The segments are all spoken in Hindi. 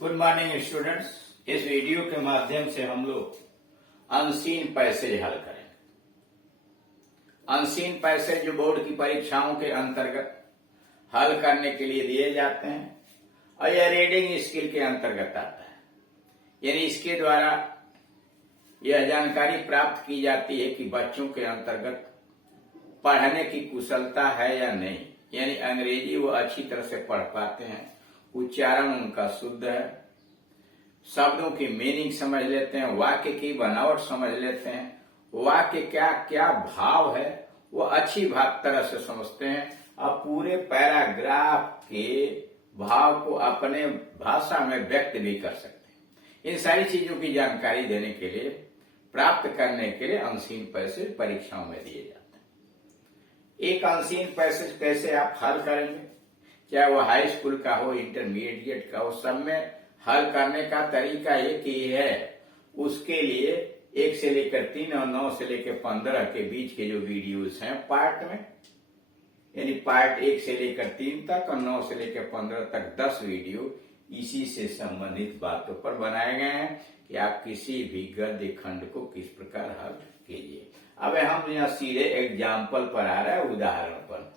Good morning students. इस वीडियो के माध्यम से हम लोग अनसीन पैसेज हल करेंगे। अनसीन पैसेज जो बोर्ड की परीक्षाओं के अंतर्गत हल करने के लिए दिए जाते हैं और यह रीडिंग स्किल के अंतर्गत आता है। यानी इसके द्वारा यह जानकारी प्राप्त की जाती है कि बच्चों के अंतर्गत पढ़ने की कुशलता है या नहीं। यानी अंग्रेजी वो अच्छी तरह से पढ़ पाते हैं, उच्चारण उनका शुद्ध है, शब्दों की मीनिंग समझ लेते हैं, वाक्य की बनावट समझ लेते हैं, वाक्य क्या क्या भाव है वो अच्छी तरह से समझते हैं और पूरे पैराग्राफ के भाव को अपने भाषा में व्यक्त भी कर सकते हैं। इन सारी चीजों की जानकारी देने के लिए, प्राप्त करने के लिए अनसीन पैसेज परीक्षाओं में दिए जाते हैं। एक अनसीन पैसेज कैसे आप हल करेंगे, चाहे वो हाई स्कूल का हो, इंटरमीडिएट का हो, सब में हल करने का तरीका एक ही है। उसके लिए 1 से लेकर 3 और 9 से लेकर 15 के बीच के जो वीडियोस हैं पार्ट में, यानी पार्ट 1 से लेकर 3 तक और 9 से लेकर 15 तक 10 वीडियो इसी से संबंधित बातों पर बनाए गए हैं कि आप किसी भी गद्य खंड को किस प्रकार हल कीजिए। अब हम यहाँ सीधे एग्जाम्पल पर आ रहा है, उदाहरण पर।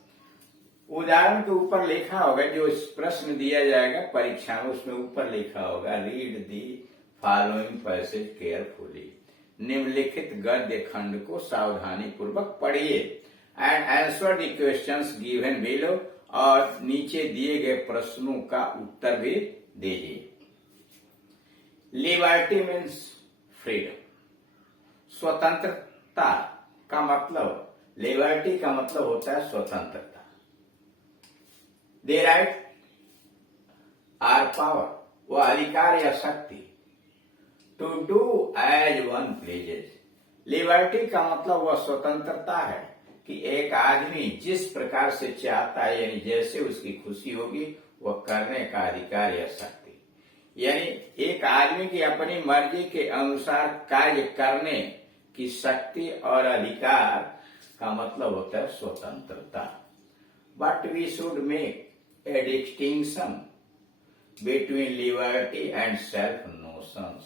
उदाहरण के ऊपर लिखा होगा, जो प्रश्न दिया जाएगा परीक्षा में उसमें ऊपर लिखा होगा read the following passage carefully. निम्नलिखित गद्य खंड को सावधानी पूर्वक पढ़िए and answer the questions given below, और नीचे दिए गए प्रश्नों का उत्तर भी दीजिए। लिबर्टी मीन्स फ्रीडम, स्वतंत्रता का मतलब, लिबर्टी का मतलब होता है स्वतंत्रता। दे राइट आर पावर, वो अधिकार या शक्ति, to do as one pleases. Liberty का मतलब वह स्वतंत्रता है कि एक आदमी जिस प्रकार से चाहता है, यानी जैसे उसकी खुशी होगी वह करने का अधिकार या शक्ति। यानी एक आदमी की अपनी मर्जी के अनुसार कार्य करने की शक्ति और अधिकार का मतलब होता है स्वतंत्रता। But we should make a distinction between liberty and self notions।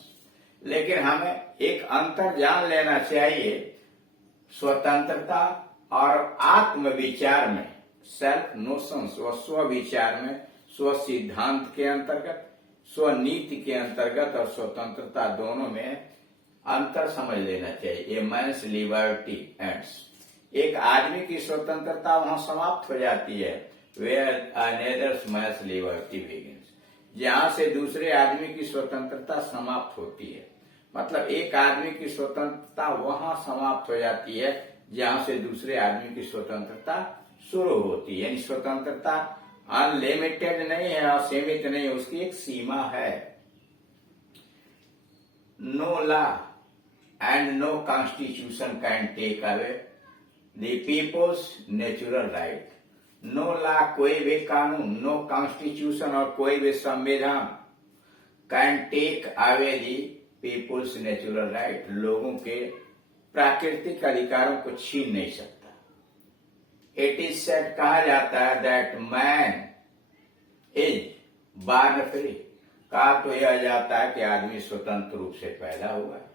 लेकिन हमें एक अंतर जान लेना चाहिए स्वतंत्रता और आत्म विचार में, सेल्फ नोशंस व स्व विचार में, स्व सिद्धांत के अंतर्गत, स्व नीति के अंतर्गत और स्वतंत्रता दोनों में अंतर समझ लेना चाहिए। ए मैन्स लिबर्टी एंड्स, एक आदमी की स्वतंत्रता वहां समाप्त हो जाती है, where another's man's liberty begins, जहां से दूसरे आदमी की स्वतंत्रता समाप्त होती है। मतलब एक आदमी की स्वतंत्रता वहां समाप्त हो जाती है जहां से दूसरे आदमी की स्वतंत्रता शुरू होती है। यानी स्वतंत्रता अनलिमिटेड नहीं है, असीमित नहीं है, उसकी एक सीमा है। No law and no constitution can take away the people's natural right. No law कोई भी कानून, नो कॉन्स्टिट्यूशन और कोई भी संविधान can take away the people's natural right, लोगों के प्राकृतिक अधिकारों को छीन नहीं सकता। इट इज सेड, कहा जाता है that man is born free, कहा तो यह जाता है कि आदमी स्वतंत्र रूप से पैदा हुआ है।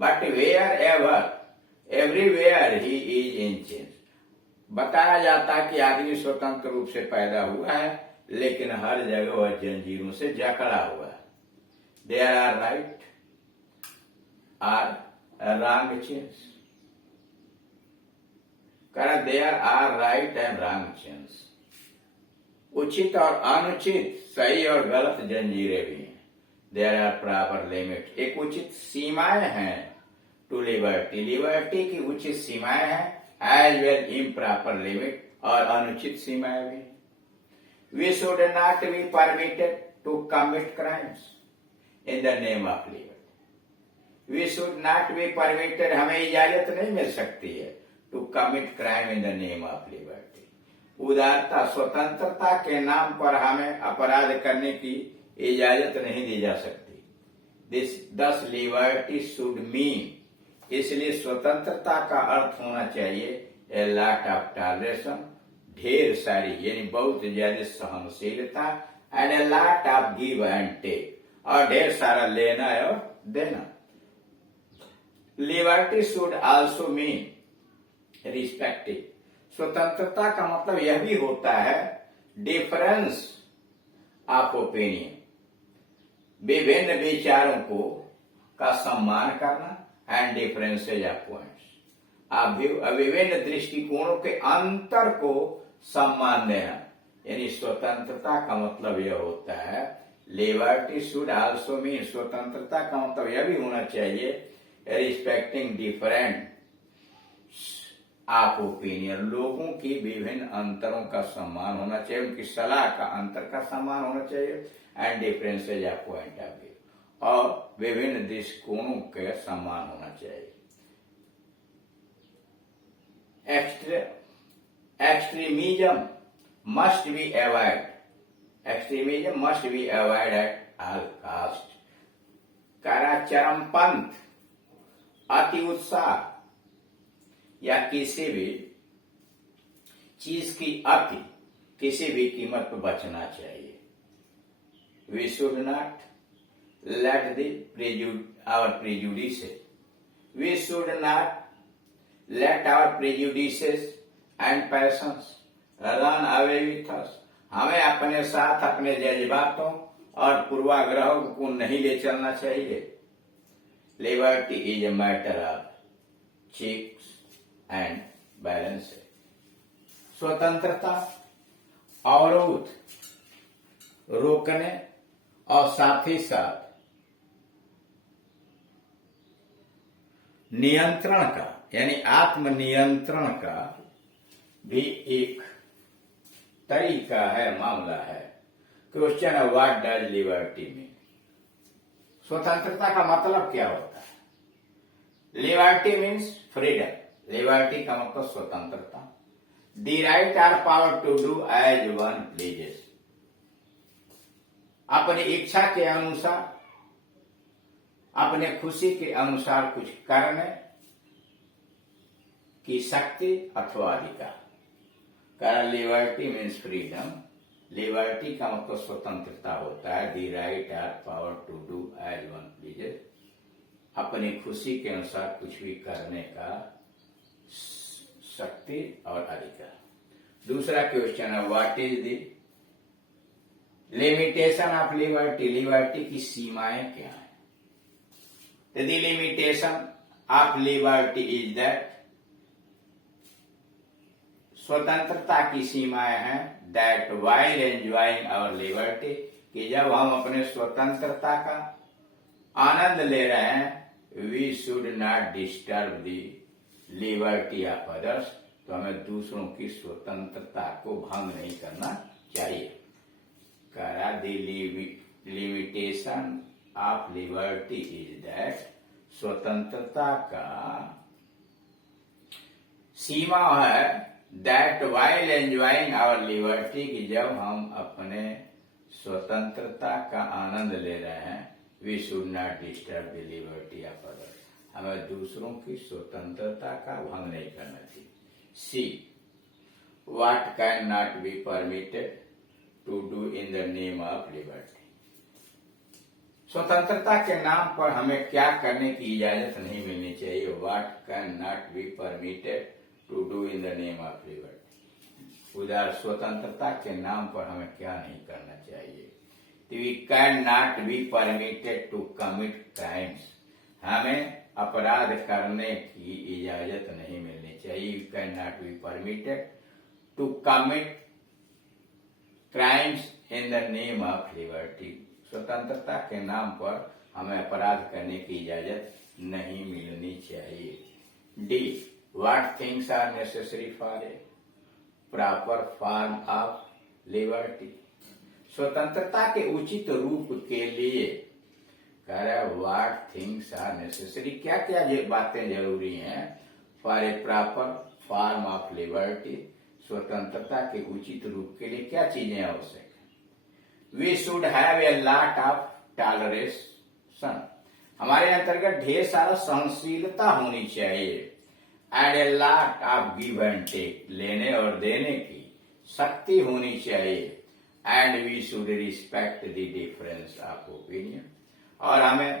But wherever everywhere he is in chains, बताया जाता है कि आदमी स्वतंत्र रूप से पैदा हुआ है लेकिन हर जगह वह जंजीरों से जकड़ा हुआ है। There are right or wrong chains, there are right and wrong chains. उचित और अनुचित, सही और गलत जंजीरें भी हैं। देयर आर प्रॉपर लिमिट, एक उचित सीमाएं हैं टू लिबर्टी, लिबर्टी की उचित सीमाएं हैं, एज वेल इम्प्रॉपर लिमिट, और अनुचित सीमाएं भी। We should not be permitted to commit crimes in the name of liberty. We should not be permitted, हमें इजाजत नहीं मिल सकती है to commit crime in the name of liberty. उदारता, स्वतंत्रता के नाम पर हमें अपराध करने की इजाजत नहीं दी जा सकती। दिस दस लिबर्टी शुड मीन, इसलिए स्वतंत्रता का अर्थ होना चाहिए ए लॉट ऑफ टॉलरेशन, ढेर सारी यानी बहुत ज्यादा सहनशीलता, and a lot of give and take, और ढेर सारा लेना है और देना। Liberty should also mean respective. स्वतंत्रता का मतलब यह भी होता है डिफरेंस ऑफ ओपिनियन, विभिन्न विचारों को का सम्मान करना एंड डिफरेंसेज ऑफ पॉइंट्स, विभिन्न दृष्टिकोणों के अंतर को सम्मान देना। यानी स्वतंत्रता का मतलब यह होता है लिबर्टी शुड आल्सो मीन, स्वतंत्रता का मतलब यह भी होना चाहिए रिस्पेक्टिंग डिफरेंट ऑफ ओपिनियन, लोगों की विभिन्न अंतरों का सम्मान होना चाहिए, उनकी सलाह का अंतर का सम्मान होना चाहिए and differences of point of view, और विभिन्न दृष्टिकोणों के सम्मान होना चाहिए। Extremism must be avoid, extremism must be avoid at all cost. चरमपंथ, अति उत्साह या किसी भी चीज की अति किसी भी कीमत पर बचना चाहिए। We should not let our prejudices. We should not let our prejudices and passions run away with us. हमें अपने साथ अपने जज्बातों और पूर्वाग्रहों को नहीं ले चलना चाहिए। Liberty is a matter of checks and balance. स्वतंत्रता अवरोध रोकने और साथ ही साथ नियंत्रण का यानी आत्मनियंत्रण का भी एक तरीका है, मामला है। क्वेश्चन है व्हाट डज लिबर्टी मीन? स्वतंत्रता का मतलब क्या होता है? Liberty means freedom. लिबर्टी का मतलब स्वतंत्रता। The right or power to do as one pleases, अपनी इच्छा के अनुसार अपने खुशी के अनुसार कुछ करने की शक्ति अथवा अधिकार। कारण लिबर्टी मीन्स फ्रीडम। लिबर्टी का मतलब स्वतंत्रता होता है। The right or power to do as one pleases, अपनी खुशी के अनुसार कुछ भी करने का शक्ति और अधिकार। दूसरा क्वेश्चन है what is the limitation of liberty? Liberty की सीमाएं क्या है? The limitation of liberty is that, स्वतंत्रता की सीमाएं हैं that while enjoying our liberty, कि जब हम अपने स्वतंत्रता का आनंद ले रहे हैं we should not disturb the liberty of others, तो हमें दूसरों की स्वतंत्रता को भंग नहीं करना चाहिए। करा the limitation of liberty is that, स्वतंत्रता का सीमा है that while enjoying our liberty, कि जब हम अपने स्वतंत्रता का आनंद ले रहे हैं we should not disturb the liberty of others, हमें दूसरों की स्वतंत्रता का भंग नहीं करना चाहिए। See what can not be permitted to do in the name of liberty? स्वतंत्रता के नाम पर हमें क्या करने की इजाजत नहीं मिलनी चाहिए? What can not be permitted to do in the name of liberty? उधर स्वतंत्रता के नाम पर हमें क्या नहीं करना चाहिए? We can not be permitted to commit crimes, हमें अपराध करने की इजाजत नहीं मिलनी चाहिए। We can not be permitted to commit crimes in the name of liberty, स्वतंत्रता के नाम पर हमें अपराध करने की इजाजत नहीं मिलनी चाहिए। डी what things are necessary for a proper form of liberty? स्वतंत्रता के उचित रूप के लिए कह रहे व्हाट थिंग्स आर नेसेसरी, क्या क्या बातें जरूरी हैं for a proper form of liberty, स्वतंत्रता के उचित रूप के लिए क्या चीजें आवश्यक? We should have a lot of toleration, हमारे अंतर्गत ढेर सारा सहनशीलता होनी चाहिए। And a lot of give and take, लेने और देने की शक्ति होनी चाहिए। And we should respect the difference of opinion, और हमें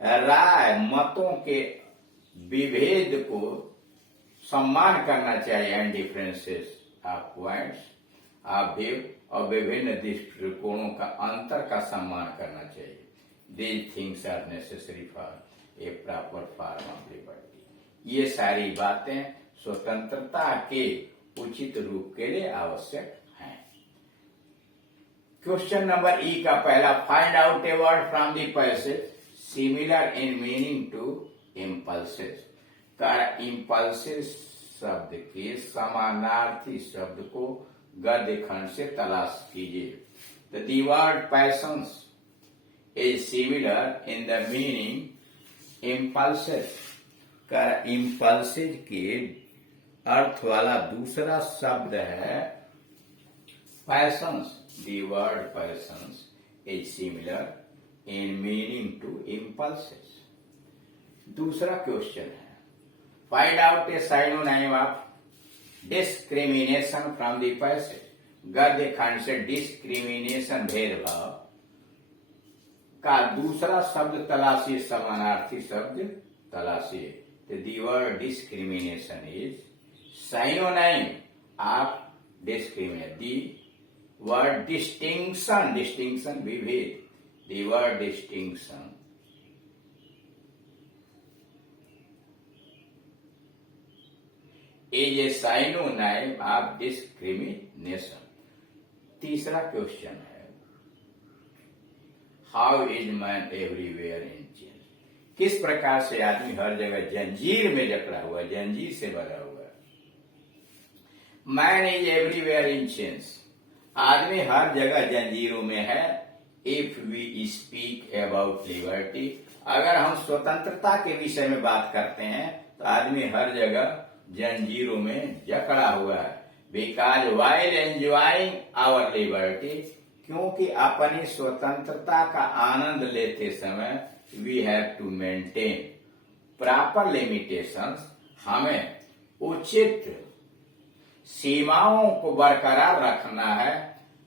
राय मतों के विभेद को सम्मान करना चाहिए and differences of points of view और विभिन्न दृष्टिकोणों का अंतर का सम्मान करना चाहिए। These things are necessary for a proper form of liberty. ये सारी बातें स्वतंत्रता के उचित रूप के लिए आवश्यक हैं। क्वेश्चन नंबर ई का पहला, find out a word from the passage similar in meaning to impulses. Impulses शब्द के समानार्थी शब्द को गद्य खंड से तलाश कीजिए। The word patience is similar in the meaning impulses. Impulses के अर्थ वाला दूसरा शब्द है patience. The word patience is similar in meaning to impulses. दूसरा क्वेश्चन है, find out a synonym of discrimination from the passage. गद्य खंड से डिस्क्रिमिनेशन भेदभाव का दूसरा शब्द तलाशिए, समानार्थी शब्द तलाशिए। The word discrimination is synonym of discrimination. The word distinction विभेद, the word distinction is a synonym of discrimination. तीसरा क्वेश्चन है, how is man everywhere in chain. किस प्रकार से आदमी हर जगह जंजीर में जकड़ा हुआ, जंजीर से बंधा हुआ। Man is everywhere in chains. आदमी हर जगह जंजीरों में है। If we speak about liberty, अगर हम स्वतंत्रता के विषय में बात करते हैं तो आदमी हर जगह जंजीरों में जकड़ा हुआ है। Because while enjoying our liberty, क्योंकि अपनी स्वतंत्रता का आनंद लेते समय we have to maintain proper limitations, हमें उचित सीमाओं को बरकरार रखना है।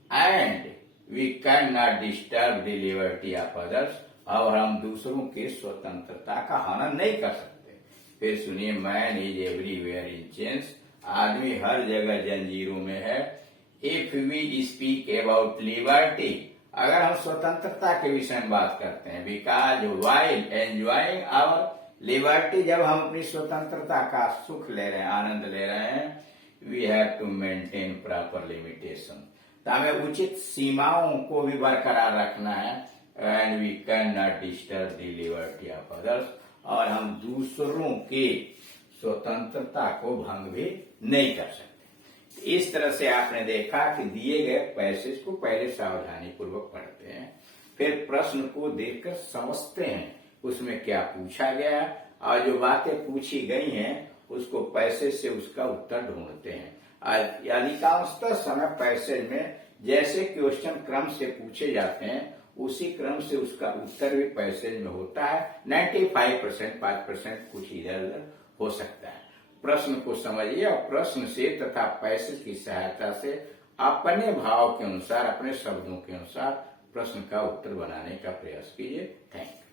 And we can not disturb the liberty of others, और हम दूसरों की स्वतंत्रता का हनन नहीं कर सकते। फिर सुनिए, man is everywhere in chains, आदमी हर जगह जंजीरों में है। If we speak about liberty, अगर हम स्वतंत्रता के विषय में बात करते हैं। Because while enjoying our liberty, जब हम अपनी स्वतंत्रता का सुख ले रहे हैं, आनंद ले रहे हैं, we have to maintain proper limitation, तो हमें उचित सीमाओं को भी बरकरार रखना है। And we can not disturb the liberty of others, और हम दूसरों की स्वतंत्रता को भंग भी नहीं कर सकते। इस तरह से आपने देखा कि दिए गए पैसेज को पहले सावधानी पूर्वक पढ़ते हैं, फिर प्रश्न को देखकर समझते हैं उसमें क्या पूछा गया, और जो बातें पूछी गई हैं उसको पैसेज से उसका उत्तर ढूंढते हैं। अधिकांशतः समय पैसेज में जैसे क्वेश्चन क्रम से पूछे जाते हैं उसी क्रम से उसका उत्तर भी पैसेज में होता है। 95%, 5% कुछ इधर उधर हो सकता है। प्रश्न को समझिए और प्रश्न से तथा पैसेज की सहायता से अपने भाव के अनुसार, अपने शब्दों के अनुसार प्रश्न का उत्तर बनाने का प्रयास कीजिए। Thank you.